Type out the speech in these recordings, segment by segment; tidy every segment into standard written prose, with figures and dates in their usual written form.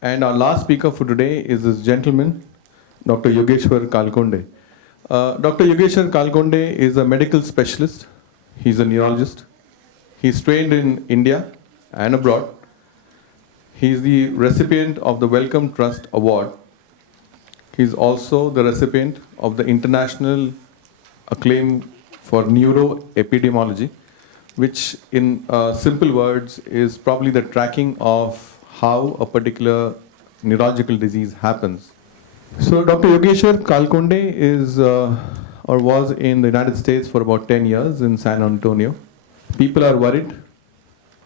And our last speaker for today is this gentleman, Dr. Yogeshwar Kalkonde. Dr. Yogeshwar Kalkonde is a medical specialist. He's a neurologist. He's trained in India and abroad. He's the recipient of the Wellcome Trust Award. He's also the recipient of the international acclaim for neuroepidemiology, which in simple words is probably the tracking of how a particular neurological disease happens. So Dr. Yogeshwar Kalkonde is or was in the United States for about 10 years in San Antonio. People are worried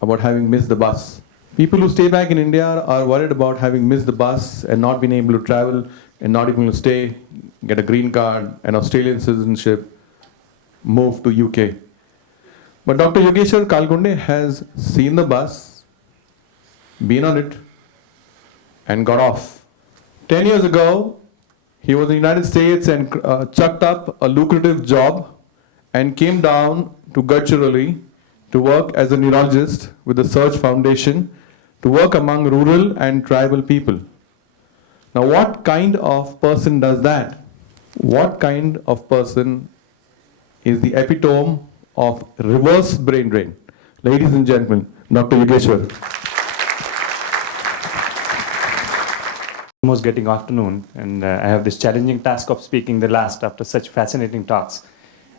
about having missed the bus. People who stay back in India are worried about having missed the bus and not being able to travel and not able to stay, get a green card, an Australian citizenship, move to UK. But Dr. Yogeshwar Kalkonde has seen the bus, been on it, and got off. 10 years ago, he was in the United States and chucked up a lucrative job and came down to Gadchiroli to work as a neurologist with the Search Foundation to work among rural and tribal people. Now, what kind of person does that? What kind of person is the epitome of reverse brain drain? Ladies and gentlemen, Dr. Yogeshwar. Almost getting afternoon, and I have this challenging task of speaking the last after such fascinating talks.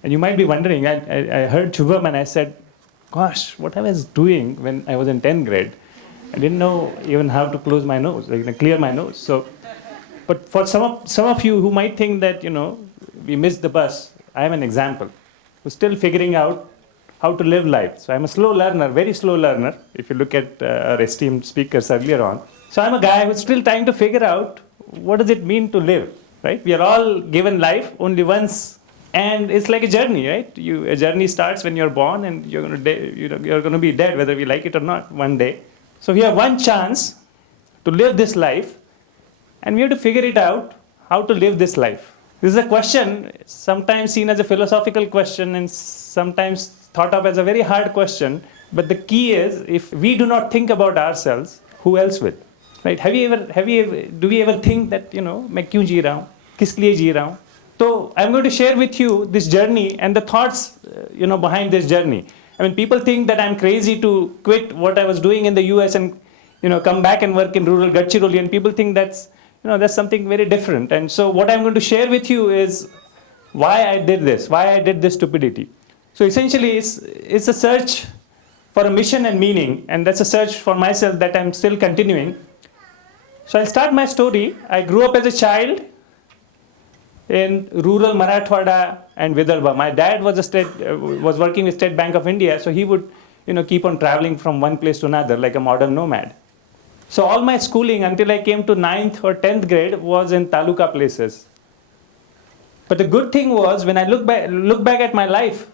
And you might be wondering, I heard Shubham and I said, gosh, what I was doing when I was in 10th grade. I didn't know even how to close my nose, like clear my nose. So, but for some of you who might think that, we missed the bus, I am an example who's still figuring out how to live life. So I'm a slow learner, very slow learner, if you look at our esteemed speakers earlier on. So I'm a guy who's still trying to figure out what does it mean to live, right? We are all given life only once, and it's like a journey, right? A journey starts when you're born, and you're going to be dead, whether we like it or not, one day. So we have one chance to live this life, and we have to figure it out how to live this life. This is a question sometimes seen as a philosophical question and sometimes thought of as a very hard question. But the key is, if we do not think about ourselves, who else will? Right? Do we ever think that, मैं क्यों जी रहा हूँ? किस लिए जी रहा हूँ? So I'm going to share with you this journey and the thoughts, behind this journey. I mean, people think that I'm crazy to quit what I was doing in the US and, come back and work in rural Gadchiroli, and people think that's something very different. And so what I'm going to share with you is why I did this stupidity. So essentially it's a search for a mission and meaning, and that's a search for myself that I'm still continuing. So I'll start my story. I grew up as a child in rural Marathwada and Vidarbha. My dad was working with State Bank of India, so he would keep on traveling from one place to another like a modern nomad. So all my schooling until I came to 9th or 10th grade was in taluka places. But the good thing was, when I look back at my life,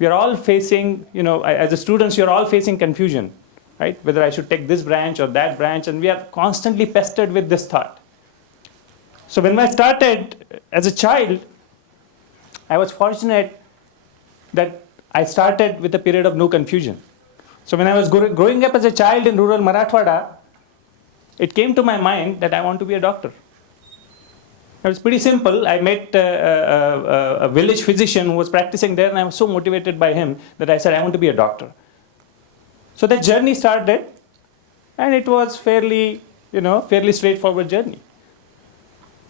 we are all facing, as a students, you're all facing confusion, right? Whether I should take this branch or that branch, and we are constantly pestered with this thought. So when I started as a child, I was fortunate that I started with a period of no confusion. So when I was growing up as a child in rural Marathwada, it came to my mind that I want to be a doctor. It was pretty simple. I met a village physician who was practicing there, and I was so motivated by him that I said, I want to be a doctor. So that journey started, and it was fairly straightforward journey.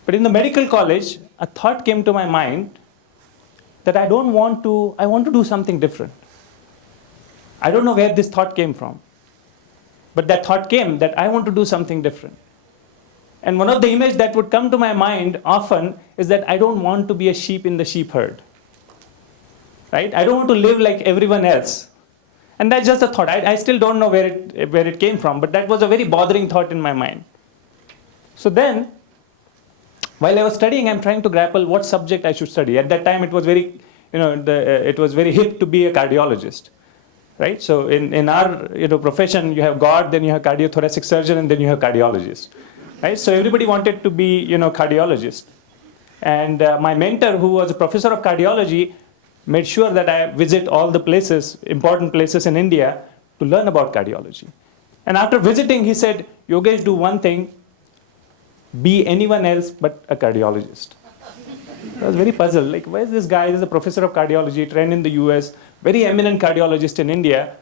But in the medical college, a thought came to my mind that I want to do something different. I don't know where this thought came from, but that thought came that I want to do something different. And one of the images that would come to my mind often is that I don't want to be a sheep in the sheep herd. Right? I don't want to live like everyone else. And that's just a thought. I still don't know where it came from, but that was a very bothering thought in my mind. So then, while I was studying, I'm trying to grapple what subject I should study. At that time, it was very, it was very hip to be a cardiologist. Right? So in our profession, you have God, then you have cardiothoracic surgeon, and then you have cardiologist. Right? So everybody wanted to be cardiologist. And my mentor, who was a professor of cardiology, made sure that I visit all the places, important places in India, to learn about cardiology. And after visiting, he said, Yogesh, do one thing, be anyone else but a cardiologist. I was very puzzled. Like, why is this guy? He's a professor of cardiology, trained in the US, very eminent cardiologist in India.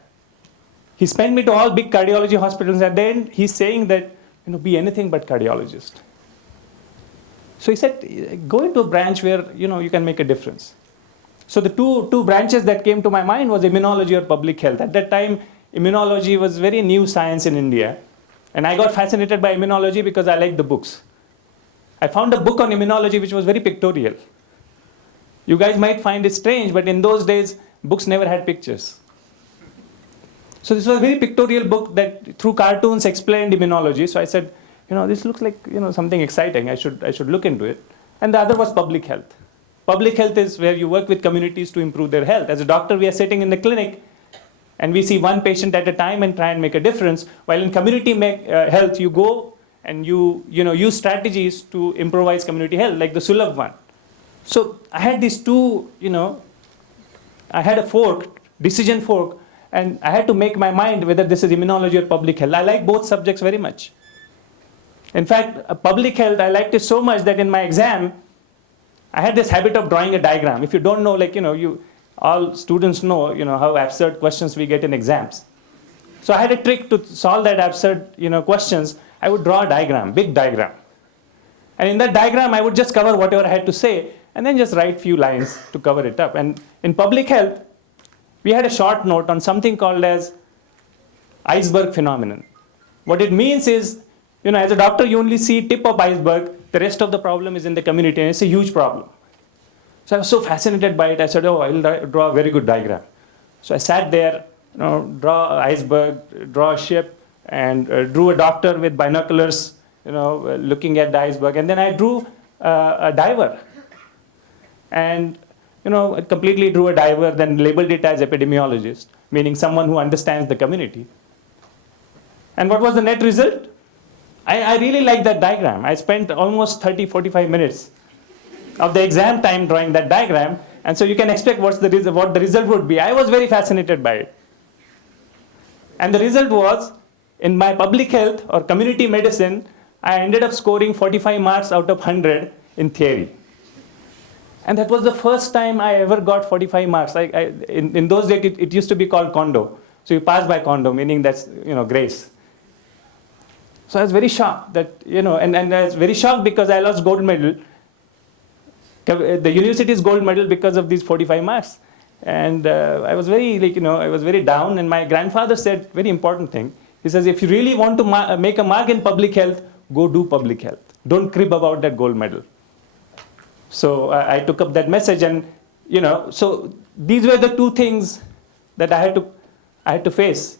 He sent me to all big cardiology hospitals, and then he's saying that, be anything but cardiologist. So he said, go into a branch where, you can make a difference. So the two branches that came to my mind was immunology or public health. At that time, immunology was very new science in India. And I got fascinated by immunology because I liked the books. I found a book on immunology which was very pictorial. You guys might find it strange, but in those days, books never had pictures. So this was a very pictorial book that through cartoons explained immunology. So I said, this looks like something exciting. I should look into it. And the other was public health. Public health is where you work with communities to improve their health. As a doctor, we are sitting in the clinic and we see one patient at a time and try and make a difference. While in community health, you go and you use strategies to improvise community health, like the Sulabh one. So I had these two, I had a fork, decision fork, and I had to make my mind whether this is immunology or public health. I like both subjects very much. In fact, public health, I liked it so much that in my exam, I had this habit of drawing a diagram. If you don't know, all students know, how absurd questions we get in exams. So I had a trick to solve that absurd, questions. I would draw a diagram, big diagram. And in that diagram, I would just cover whatever I had to say, and then just write few lines to cover it up. And in public health, we had a short note on something called as iceberg phenomenon. What it means is, as a doctor, you only see tip of iceberg. The rest of the problem is in the community, and it's a huge problem. So I was so fascinated by it. I said, I'll draw a very good diagram. So I sat there, draw an iceberg, draw a ship, and drew a doctor with binoculars, looking at the iceberg. And then I drew a diver. And, I completely drew a diver, then labeled it as epidemiologist, meaning someone who understands the community. And what was the net result? I really liked that diagram. I spent almost 30, 45 minutes of the exam time drawing that diagram. And so you can expect what the result would be. I was very fascinated by it. And the result was, in my public health or community medicine, I ended up scoring 45 marks out of 100 in theory. And that was the first time I ever got 45 marks. In those days, it used to be called condo. So you pass by condo, meaning that's, grace. So I was very shocked that, and I was very shocked because I lost gold medal. The university's gold medal because of these 45 marks. And I was very, I was very down. And my grandfather said, very important thing. He says, if you really want to make a mark in public health, go do public health. Don't crib about that gold medal. So I took up that message, and, so these were the two things that I had to face.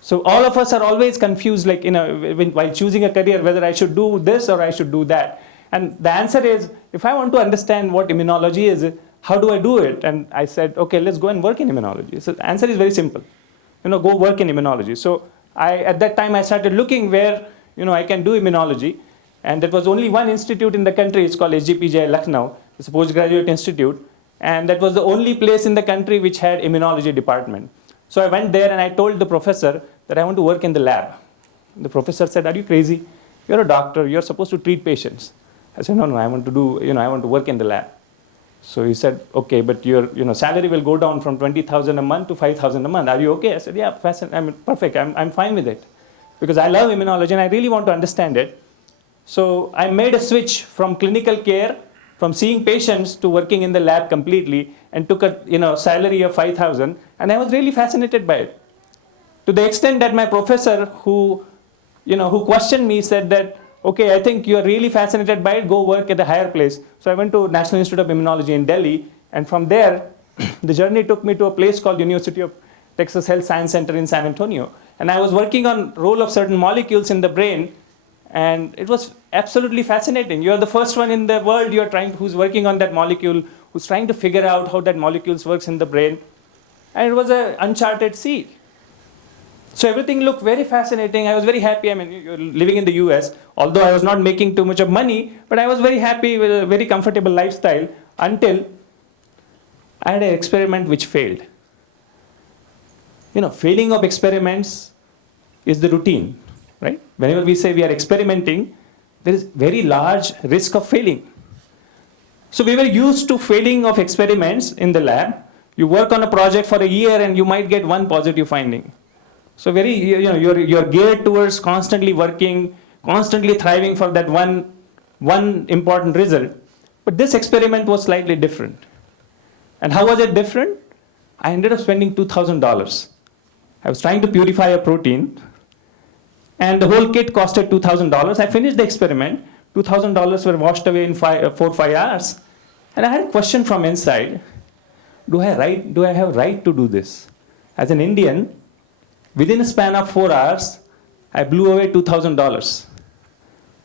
So all of us are always confused, while choosing a career, whether I should do this or I should do that. And the answer is, if I want to understand what immunology is, how do I do it? And I said, okay, let's go and work in immunology. So the answer is very simple. Go work in immunology. So at that time, I started looking where, I can do immunology. And there was only one institute in the country. It's called SGPJ Lucknow. It's a postgraduate institute. And that was the only place in the country which had immunology department. So I went there and I told the professor that I want to work in the lab. The professor said, are you crazy? You're a doctor. You're supposed to treat patients. I said, no, I want to do, I want to work in the lab. So he said, okay, but your, salary will go down from 20,000 a month to 5,000 a month. Are you okay? I said, yeah, perfect. I'm fine with it. Because I love immunology and I really want to understand it. So I made a switch from clinical care, from seeing patients to working in the lab completely, and took a, salary of 5,000. And I was really fascinated by it. To the extent that my professor who questioned me said that, okay, I think you're really fascinated by it, go work at a higher place. So I went to National Institute of Immunology in Delhi, and from there, the journey took me to a place called University of Texas Health Science Center in San Antonio. And I was working on role of certain molecules in the brain, and it was absolutely fascinating. You're the first one in the world who's working on that molecule, who's trying to figure out how that molecule works in the brain. And it was an uncharted sea. So everything looked very fascinating. I was very happy. You're living in the US, although I was not making too much of money, but I was very happy with a very comfortable lifestyle until I had an experiment which failed. Failing of experiments is the routine, right? Whenever we say we are experimenting, there is very large risk of failing. So we were used to failing of experiments in the lab. You work on a project for a year and you might get one positive finding. So you're geared towards constantly working, constantly thriving for that one important result. But this experiment was slightly different. And how was it different? I ended up spending $2,000. I was trying to purify a protein, and the whole kit costed $2,000. I finished the experiment. $2,000 were washed away in 4 or 5 hours. And I had a question from inside. Do I have right to do this? As an Indian, within a span of 4 hours, I blew away $2,000.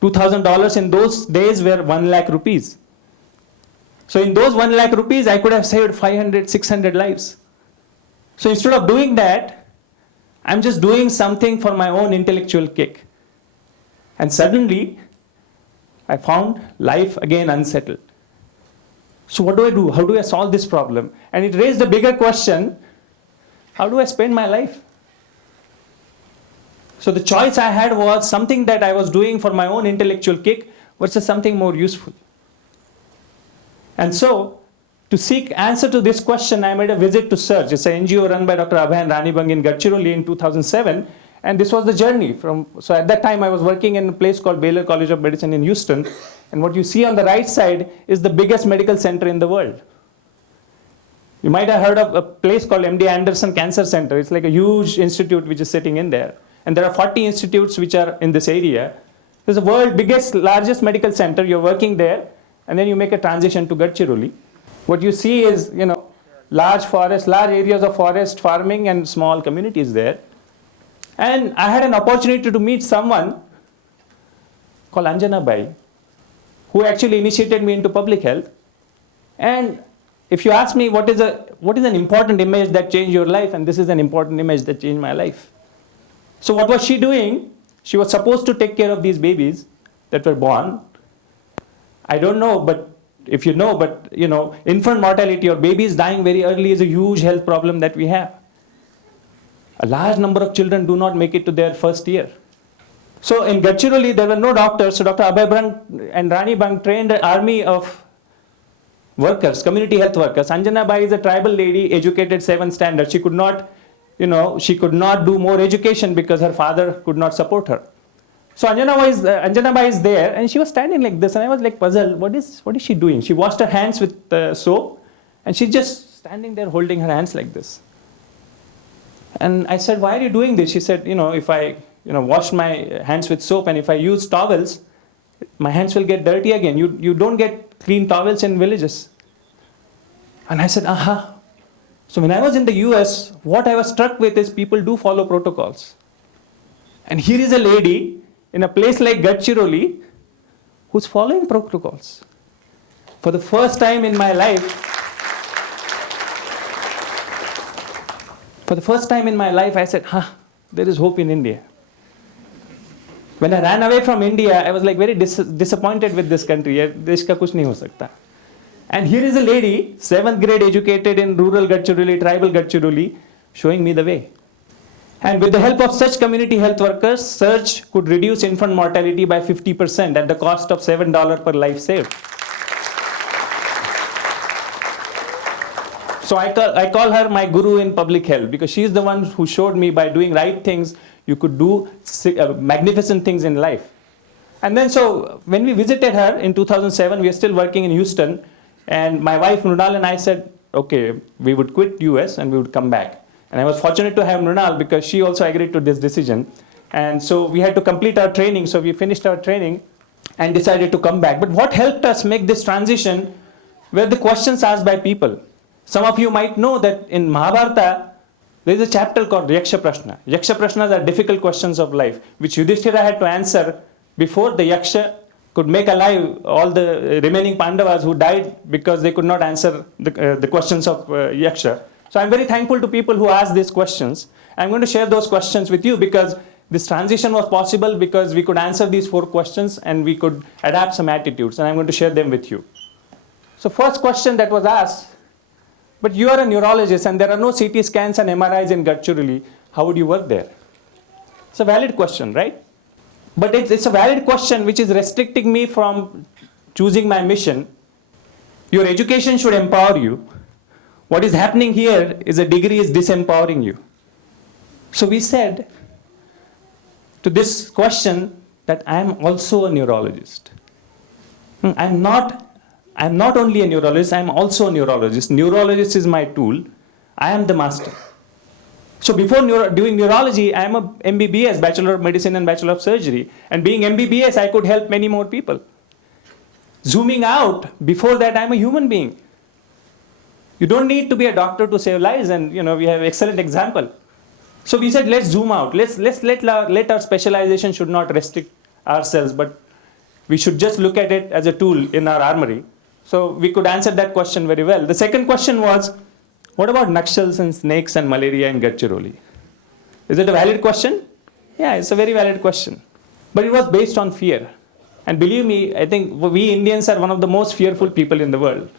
$2,000 in those days were 1 lakh rupees. So in those 1 lakh rupees, I could have saved 500, 600 lives. So instead of doing that, I'm just doing something for my own intellectual kick. And suddenly, I found life again unsettled. So what do I do? How do I solve this problem? And it raised a bigger question: how do I spend my life? So the choice I had was something that I was doing for my own intellectual kick versus something more useful. And so, to seek answer to this question, I made a visit to Search. It's an NGO run by Dr. Abhay and Rani Bang in Gadchiroli in 2007. And this was the journey. So at that time, I was working in a place called Baylor College of Medicine in Houston. And what you see on the right side is the biggest medical center in the world. You might have heard of a place called MD Anderson Cancer Center. It's like a huge institute which is sitting in there. And there are 40 institutes which are in this area. It's the world's biggest, largest medical center. You're working there, and then you make a transition to Gadchiroli. What you see is, large forests, large areas of forest farming and small communities there. And I had an opportunity to meet someone called Anjana Bai, who actually initiated me into public health. And if you ask me what is an important image that changed your life, and this is an important image that changed my life. So what was she doing? She was supposed to take care of these babies that were born. I don't know, but if you know, infant mortality or babies dying very early is a huge health problem that we have. A large number of children do not make it to their first year. So in Gadchiroli, there were no doctors. So Dr. Abhay Brand and Rani Bang trained an army of workers, community health workers. Anjana Bai is a tribal lady, educated 7th standard. She could not do more education because her father could not support her. So Anjana Bai is there, and she was standing like this, and I was like puzzled. What is she doing? She washed her hands with soap, and she's just standing there holding her hands like this. And I said, "Why are you doing this?" She said, "If I wash my hands with soap, and if I use towels, my hands will get dirty again. You don't get clean towels in villages." And I said, "Aha." So when I was in the US, what I was struck with is people do follow protocols. And here is a lady in a place like Gadchiroli who's following protocols. For the first time in my life, I said, there is hope in India. When I ran away from India, I was like very disappointed with this country. Desh ka kuch nahi ho sakta. And here is a lady, 7th grade educated in rural Gadchiroli, tribal Gadchiroli, showing me the way. And with the help of such community health workers, Search could reduce infant mortality by 50% at the cost of $7 per life saved. So I call her my guru in public health, because she's the one who showed me by doing right things, you could do magnificent things in life. And then so when we visited her in 2007, we are still working in Houston. And my wife Mrunal and I said, okay, we would quit US and we would come back. And I was fortunate to have Mrunal because she also agreed to this decision. And so we had to complete our training. So we finished our training and decided to come back. But what helped us make this transition were the questions asked by people. Some of you might know that in Mahabharata, there is a chapter called Yaksha Prashna. Yaksha Prashnas are difficult questions of life, which Yudhishthira had to answer before the Yaksha could make alive all the remaining Pandavas who died because they could not answer the questions of Yaksha. So I'm very thankful to people who asked these questions. I'm going to share those questions with you because this transition was possible because we could answer these 4 questions and we could adapt some attitudes, and I'm going to share them with you. So first question that was asked, but you are a neurologist and there are no CT scans and MRIs in Gadchiroli, how would you work there? It's a valid question, right? But it's a valid question which is restricting me from choosing my mission. Your education should empower you. What is happening here is a degree is disempowering you. So we said to this question that I am also a neurologist. I'm not only a neurologist, I'm also a neurologist. Neurologist is my tool. I am the master. So before doing neurology, I am a MBBS, Bachelor of Medicine and Bachelor of Surgery. And being MBBS, I could help many more people. Zooming out, before that, I'm a human being. You don't need to be a doctor to save lives, and we have excellent example. So we said, let's zoom out. Let's let our specialization should not restrict ourselves, but we should just look at it as a tool in our armory. So we could answer that question very well. The second question was, what about Nakshals and snakes and malaria in Gadchiroli? Is it a valid question? Yeah, it's a very valid question. But it was based on fear. And believe me, I think we Indians are one of the most fearful people in the world.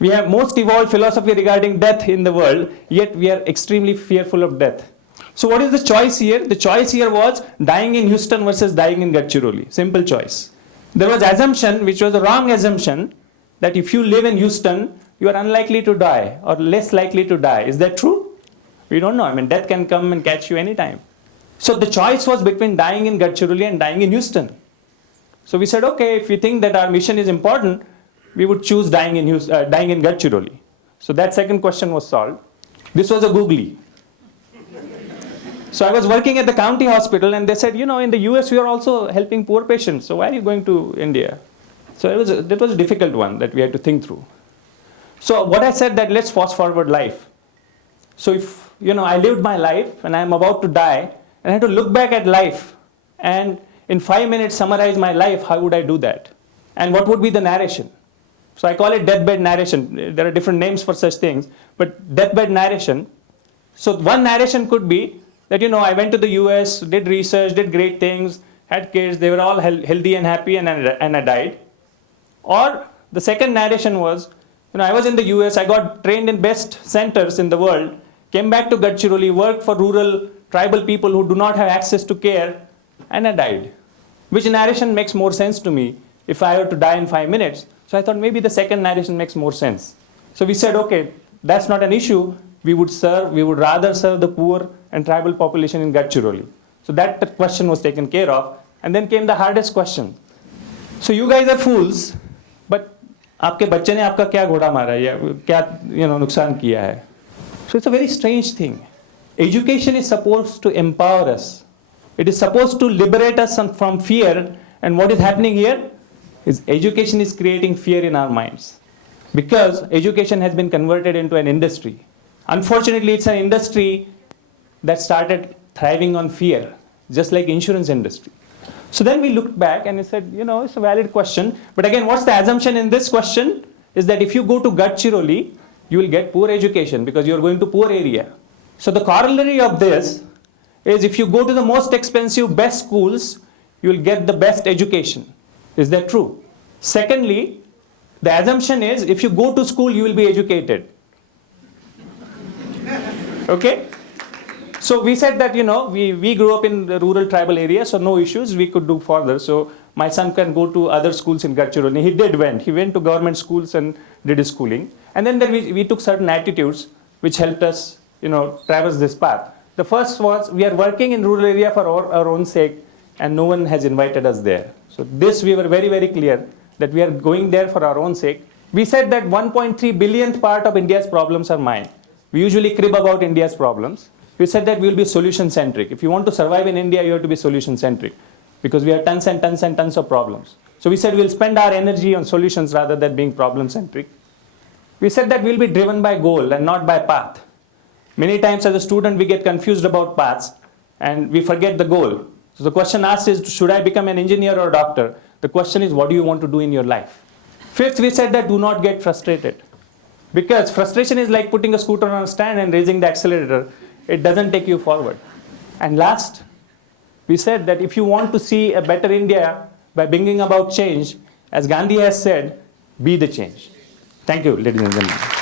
We have most evolved philosophy regarding death in the world, yet we are extremely fearful of death. So what is the choice here? The choice here was dying in Houston versus dying in Gadchiroli. Simple choice. There was assumption, which was a wrong assumption, that if you live in Houston, you are unlikely to die or less likely to die. Is that true? We don't know. I mean, death can come and catch you anytime. So the choice was between dying in Gadchiroli and dying in Houston. So we said, okay, if we think that our mission is important, we would choose dying in Gadchiroli. So that second question was solved. This was a googly. So I was working at the county hospital, and they said, in the US we are also helping poor patients. So why are you going to India? So that was a difficult one that we had to think through. So what I said that let's fast forward life. So if I lived my life and I am about to die, and I had to look back at life and in 5 minutes summarize my life, how would I do that? And what would be the narration? So I call it deathbed narration. There are different names for such things, but deathbed narration. So one narration could be that I went to the US, did research, did great things, had kids, they were all healthy and happy, and I died. Or the second narration was, I was in the US, I got trained in best centers in the world, came back to Gadchiroli, worked for rural tribal people who do not have access to care, and I died. Which narration makes more sense to me if I were to die in 5 minutes? So I thought maybe the second narration makes more sense. So we said, okay, that's not an issue. We would rather serve the poor and tribal population in Gadchiroli. So that question was taken care of. And then came the hardest question. So you guys are fools, but आपके बच्चे ने आपका क्या घोड़ा मारा या क्या नुकसान किया है? So it's a very strange thing. Education is supposed to empower us. It is supposed to liberate us from fear. And what is happening here is education is creating fear in our minds. Because education has been converted into an industry. Unfortunately, it's an industry that started thriving on fear, just like insurance industry. So then we looked back and we said, it's a valid question. But again, what's the assumption in this question is that if you go to Gadchiroli, you will get poor education because you're going to poor area. So the corollary of this is if you go to the most expensive, best schools, you will get the best education. Is that true? Secondly, the assumption is if you go to school, you will be educated. Okay? So we said that, we grew up in the rural tribal area, so no issues, we could do further. So my son can go to other schools in Gadchiroli. He went to government schools and did his schooling. And then we took certain attitudes which helped us, traverse this path. The first was, we are working in rural area for our own sake, and no one has invited us there. So this we were very, very clear that we are going there for our own sake. We said that 1.3 billionth part of India's problems are mine. We usually crib about India's problems. We said that we will be solution-centric. If you want to survive in India, you have to be solution-centric because we have tons and tons and tons of problems. So we said we'll spend our energy on solutions rather than being problem-centric. We said that we'll be driven by goal and not by path. Many times as a student, we get confused about paths and we forget the goal. So the question asked is, should I become an engineer or a doctor? The question is, what do you want to do in your life? Fifth, we said that do not get frustrated. Because frustration is like putting a scooter on a stand and raising the accelerator. It doesn't take you forward. And last, we said that if you want to see a better India by bringing about change, as Gandhi has said, be the change. Thank you, ladies and gentlemen.